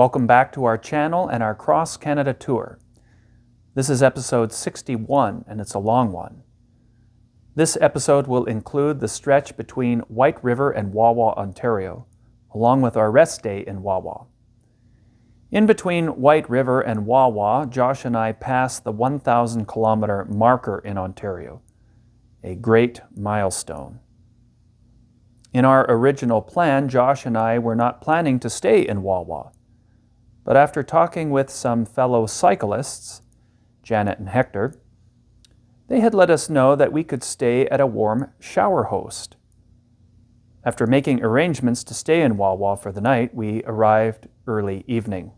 Welcome back to our channel and our cross-Canada tour. This is episode 61, and it's a long one. This episode will include the stretch between White River and Wawa, Ontario, along with our rest day in Wawa. In between White River and Wawa, Josh and I passed the 1,000-kilometer marker in Ontario, a great milestone. In our original plan, Josh and I were not planning to stay in Wawa, but after talking with some fellow cyclists, Janet and Hector, they had let us know that we could stay at a warm shower host. After making arrangements to stay in Wawa for the night, we arrived early evening.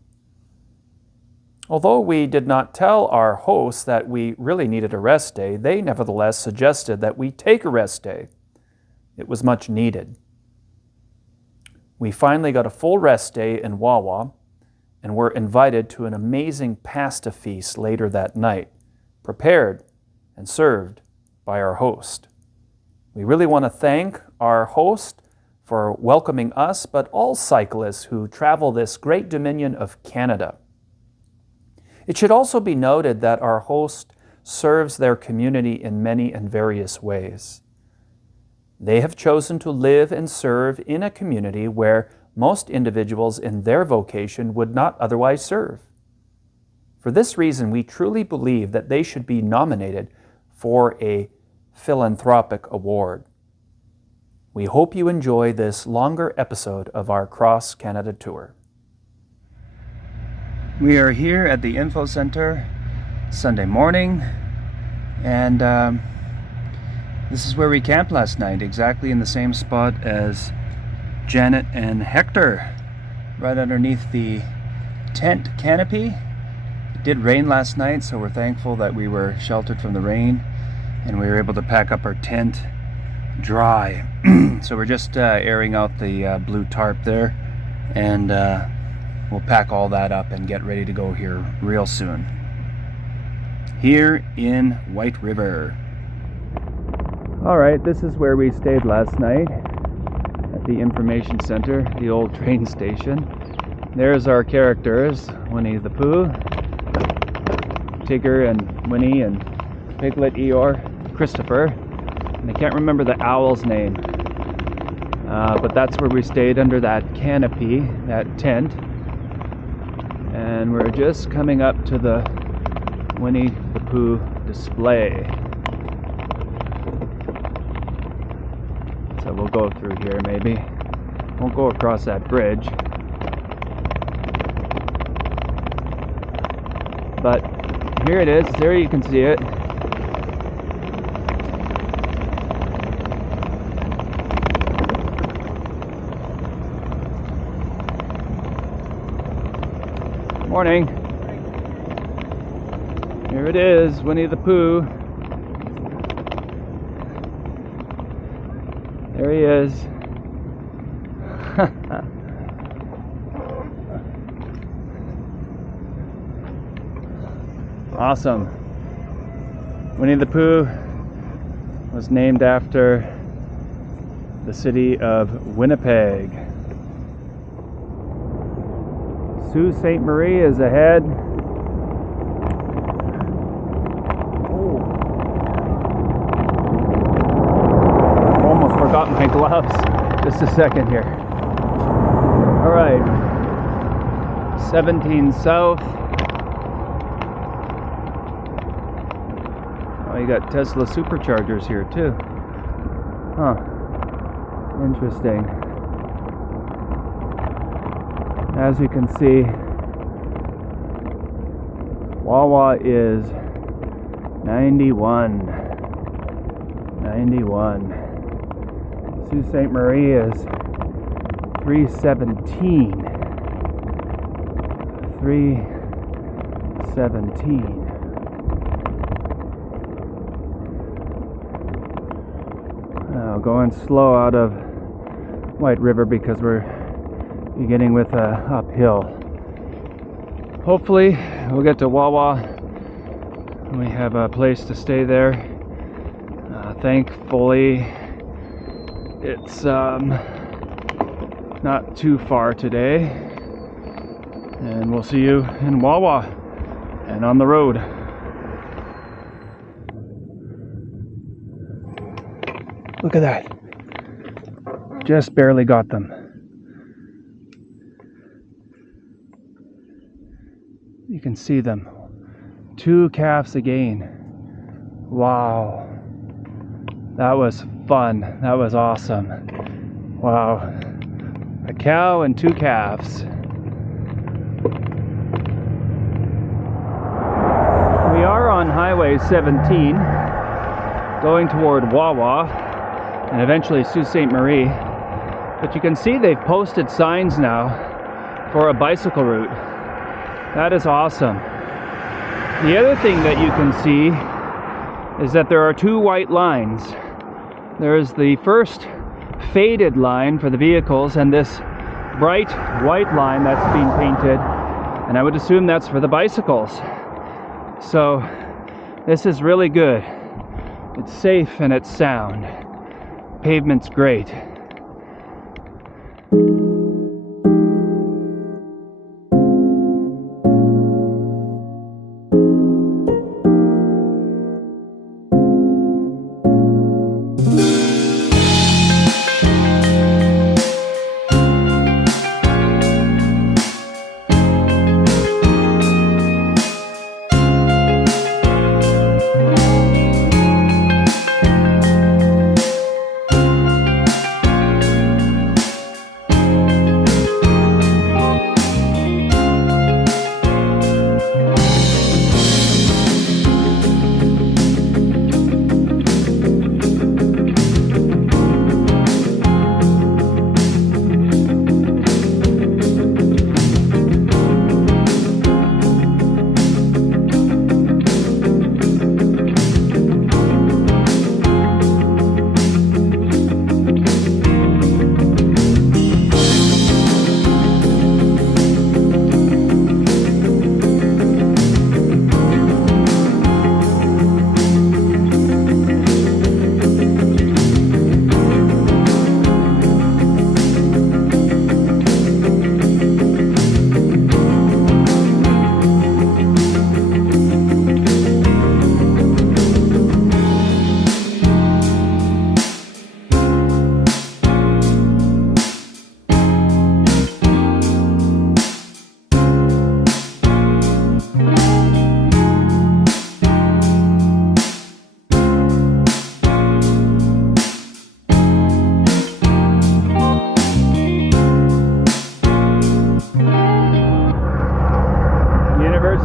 Although we did not tell our hosts that we really needed a rest day, they nevertheless suggested that we take a rest day. It was much needed. We finally got a full rest day in Wawa and were invited to an amazing pasta feast later that night, prepared and served by our host. We really want to thank our host for welcoming us, but all cyclists who travel this great dominion of Canada. It should also be noted that our host serves their community in many and various ways. They have chosen to live and serve in a community where most individuals in their vocation would not otherwise serve. For this reason, we truly believe that they should be nominated for a philanthropic award. We hope you enjoy this longer episode of our Cross-Canada tour. We are here at the Info Center Sunday morning, and this is where we camped last night, exactly in the same spot as Janet and Hector, right underneath the tent canopy. It did rain last night, so we're thankful that we were sheltered from the rain and we were able to pack up our tent dry. So we're just airing out the blue tarp there, and we'll pack all that up and get ready to go here real soon. Here in White River. Alright, this is where we stayed last night, at the information center, the old train station. There's our characters, Winnie the Pooh, Tigger and Winnie and Piglet, Eeyore, Christopher, and I can't remember the owl's name, but that's where we stayed, under that canopy, that tent, and we're just coming up to the Winnie the Pooh display. So we'll go through here maybe. Won't go across that bridge. But here it is. There you can see it. Morning. Here it is, Winnie the Pooh. There he is. Awesome. Winnie the Pooh was named after the city of Winnipeg. Sault Ste. Marie is ahead. Got my gloves. Just a second here. All right, 17 south. Oh, you got Tesla superchargers here too. Huh. Interesting. As you can see, Wawa is 91. 91. Sault Ste. Marie is 317. 317. Now going slow out of White River because we're beginning with a uphill. Hopefully we'll get to Wawa and we have a place to stay there. Thankfully it's not too far today, And we'll see you in Wawa and on the road. Look at that. Just barely got them. You can see them. 2 calves again. Wow. That was fun. That was awesome. Wow. A cow and 2 calves. We are on Highway 17, going toward Wawa and eventually Sault Ste. Marie. But you can see they've posted signs now for a bicycle route. That is awesome. The other thing that you can see is that there are 2 white lines. There is the first faded line for the vehicles and this bright white line that's being painted, and I would assume that's for the bicycles. So this is really good. It's safe and it's sound. Pavement's great.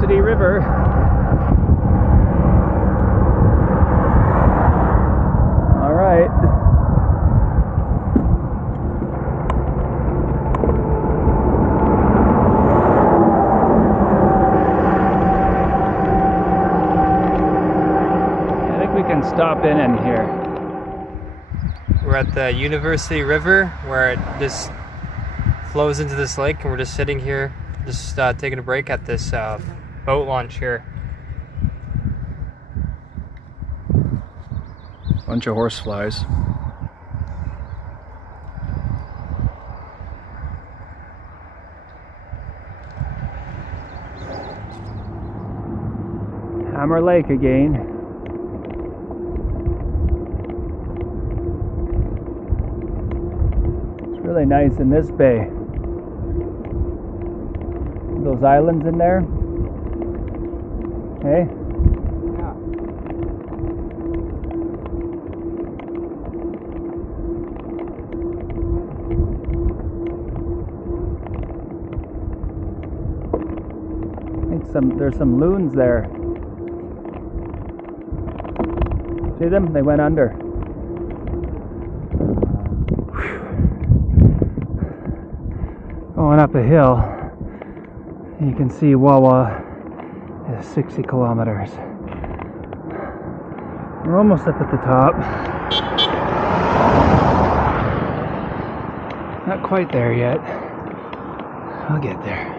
River. All right. I think we can stop in here. We're at the University River where it just flows into this lake, and we're just sitting here, just taking a break at this boat launch here. Bunch of horseflies. Hammer Lake again. It's really nice in this bay. Those islands in there. Hey? Yeah. I think there's some loons there. See them? They went under. Whew. Going up a hill, you can see Wawa is 60 kilometers. We're almost up at the top. Not quite there yet. I'll get there.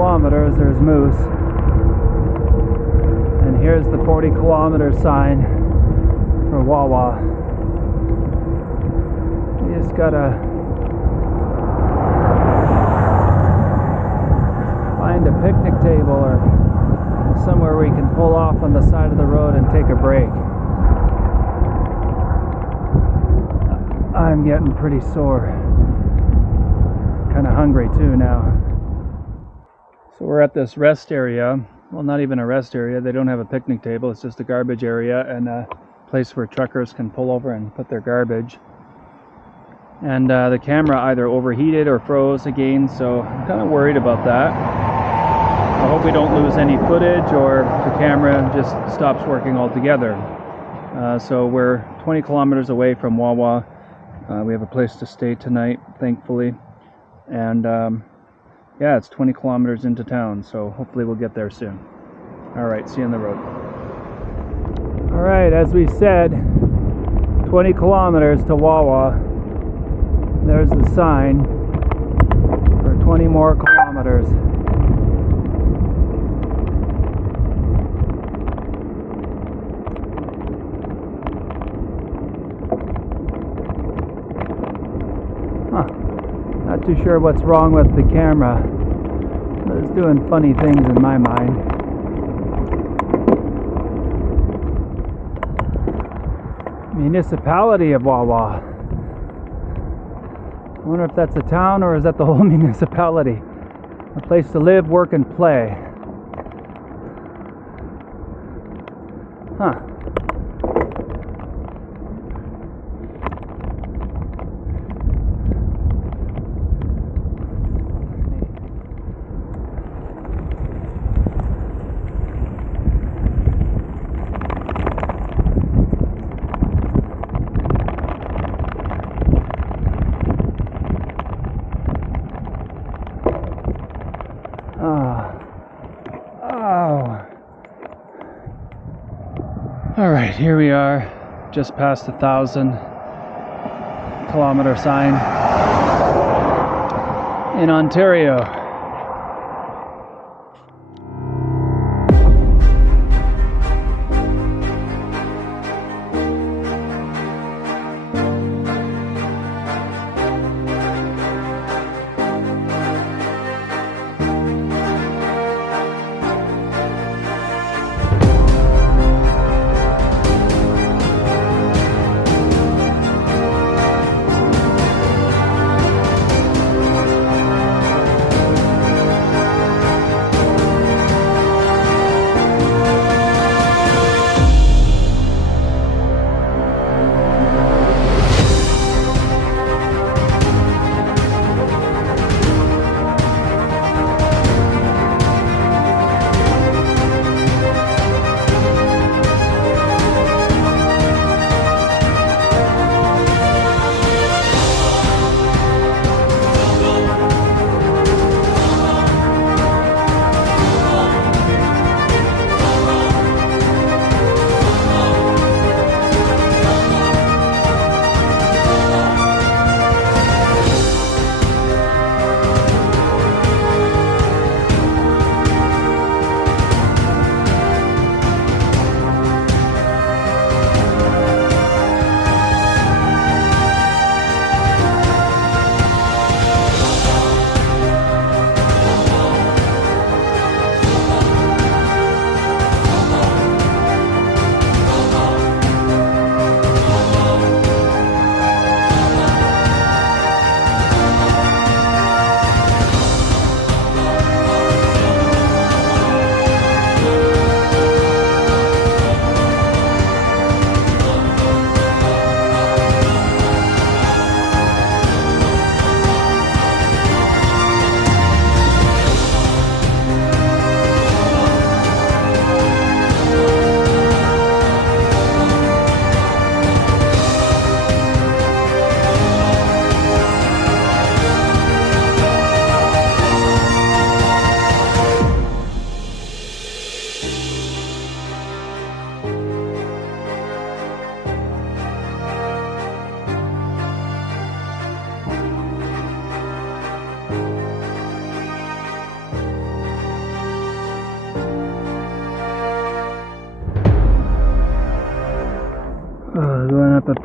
kilometers, there's moose. And here's the 40-kilometer sign for Wawa. You just gotta find a picnic table or somewhere where you can pull off on the side of the road and take a break. I'm getting pretty sore. Kind of hungry too now. So we're at this rest area. Well, not even a rest area. They don't have a picnic table. It's just a garbage area and a place where truckers can pull over and put their garbage. And the camera either overheated or froze again, so I'm kind of worried about that. I hope we don't lose any footage or the camera just stops working altogether. So we're 20 kilometers away from Wawa. We have a place to stay tonight, thankfully. And yeah, it's 20 kilometers into town, so hopefully we'll get there soon. All right, see you on the road. All right, as we said, 20 kilometers to Wawa. There's the sign for 20 more kilometers. Not too sure what's wrong with the camera. It's doing funny things in my mind. Municipality of Wawa. I wonder if that's a town or is that the whole municipality? A place to live, work, and play. Huh. All right, here we are, just past the 1,000-kilometer sign in Ontario.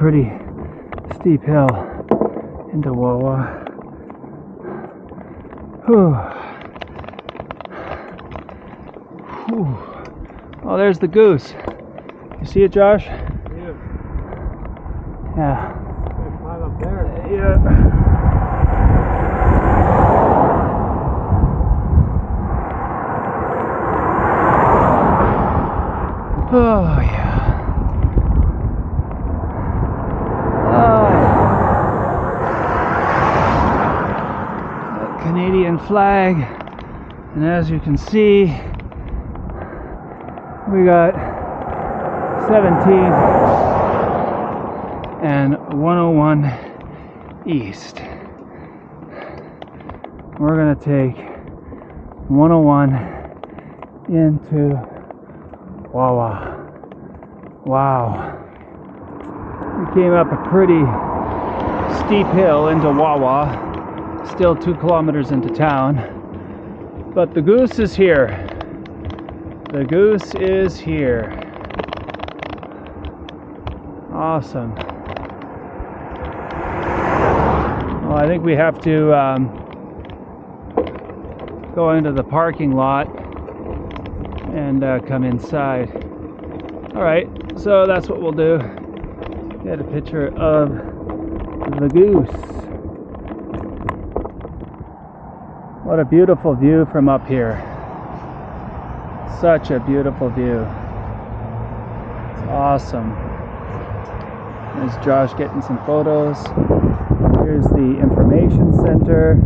pretty steep hill into Wawa. Whew. Whew. Oh, there's the goose. You see it, Josh? Yeah. Climb up there. Yeah. Oh, yeah. Canadian flag, and as you can see, we got 17 and 101 east. We're gonna take 101 into Wawa. Wow. We came up a pretty steep hill into Wawa. Still 2 kilometers into town, but the goose is here. The goose is here. Awesome. Well, I think we have to go into the parking lot and come inside. All right, so that's what we'll do. Get a picture of the goose. What a beautiful view from up here. Such a beautiful view. It's awesome. There's Josh getting some photos. Here's the information center.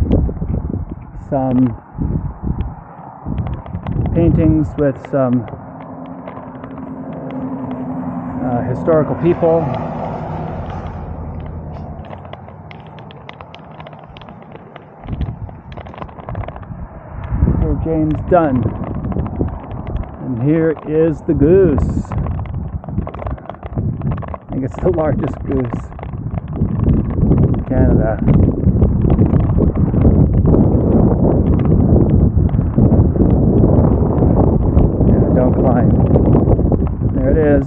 Some paintings with some historical people. James Dunn. And here is the goose. I think it's the largest goose in Canada. Yeah, don't climb. There it is.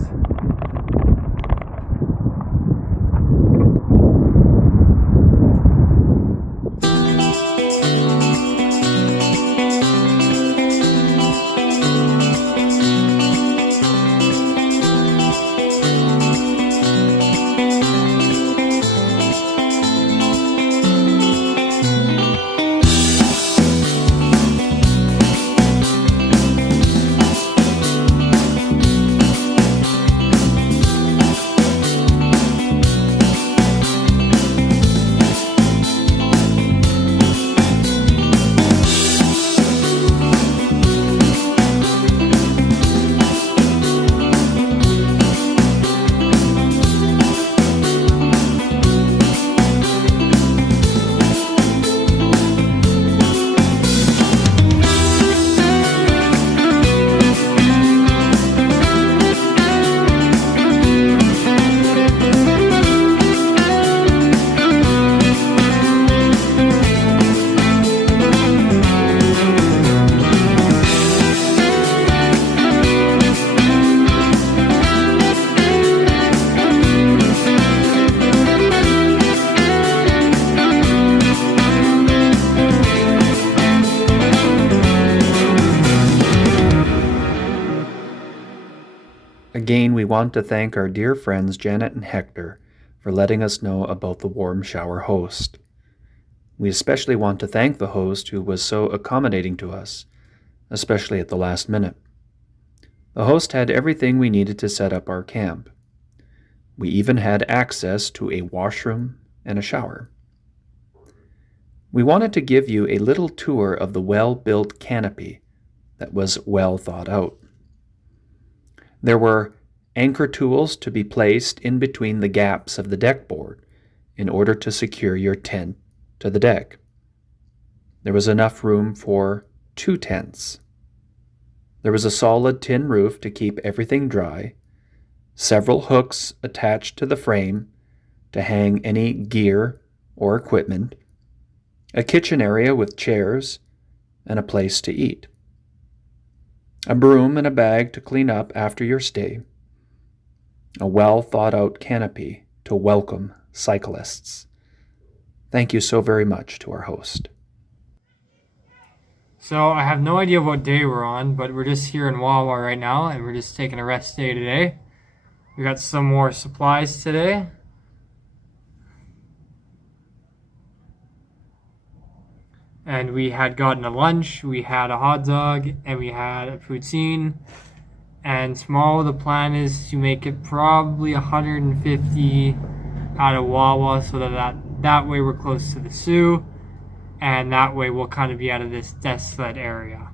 Again, we want to thank our dear friends Janet and Hector for letting us know about the warm shower host. We especially want to thank the host who was so accommodating to us, especially at the last minute. The host had everything we needed to set up our camp. We even had access to a washroom and a shower. We wanted to give you a little tour of the well-built canopy that was well thought out. There were anchor tools to be placed in between the gaps of the deck board in order to secure your tent to the deck. There was enough room for 2 tents. There was a solid tin roof to keep everything dry, several hooks attached to the frame to hang any gear or equipment, a kitchen area with chairs, and a place to eat. A broom and a bag to clean up after your stay, a well-thought-out canopy, to welcome cyclists. Thank you so very much to our host. So I have no idea what day we're on, but we're just here in Wawa right now, and we're just taking a rest day today. We got some more supplies today. And we had gotten a lunch, we had a hot dog, and we had a poutine. And tomorrow the plan is to make it probably 150 out of Wawa, so that way we're close to the Sioux, and that way we'll kind of be out of this desolate area.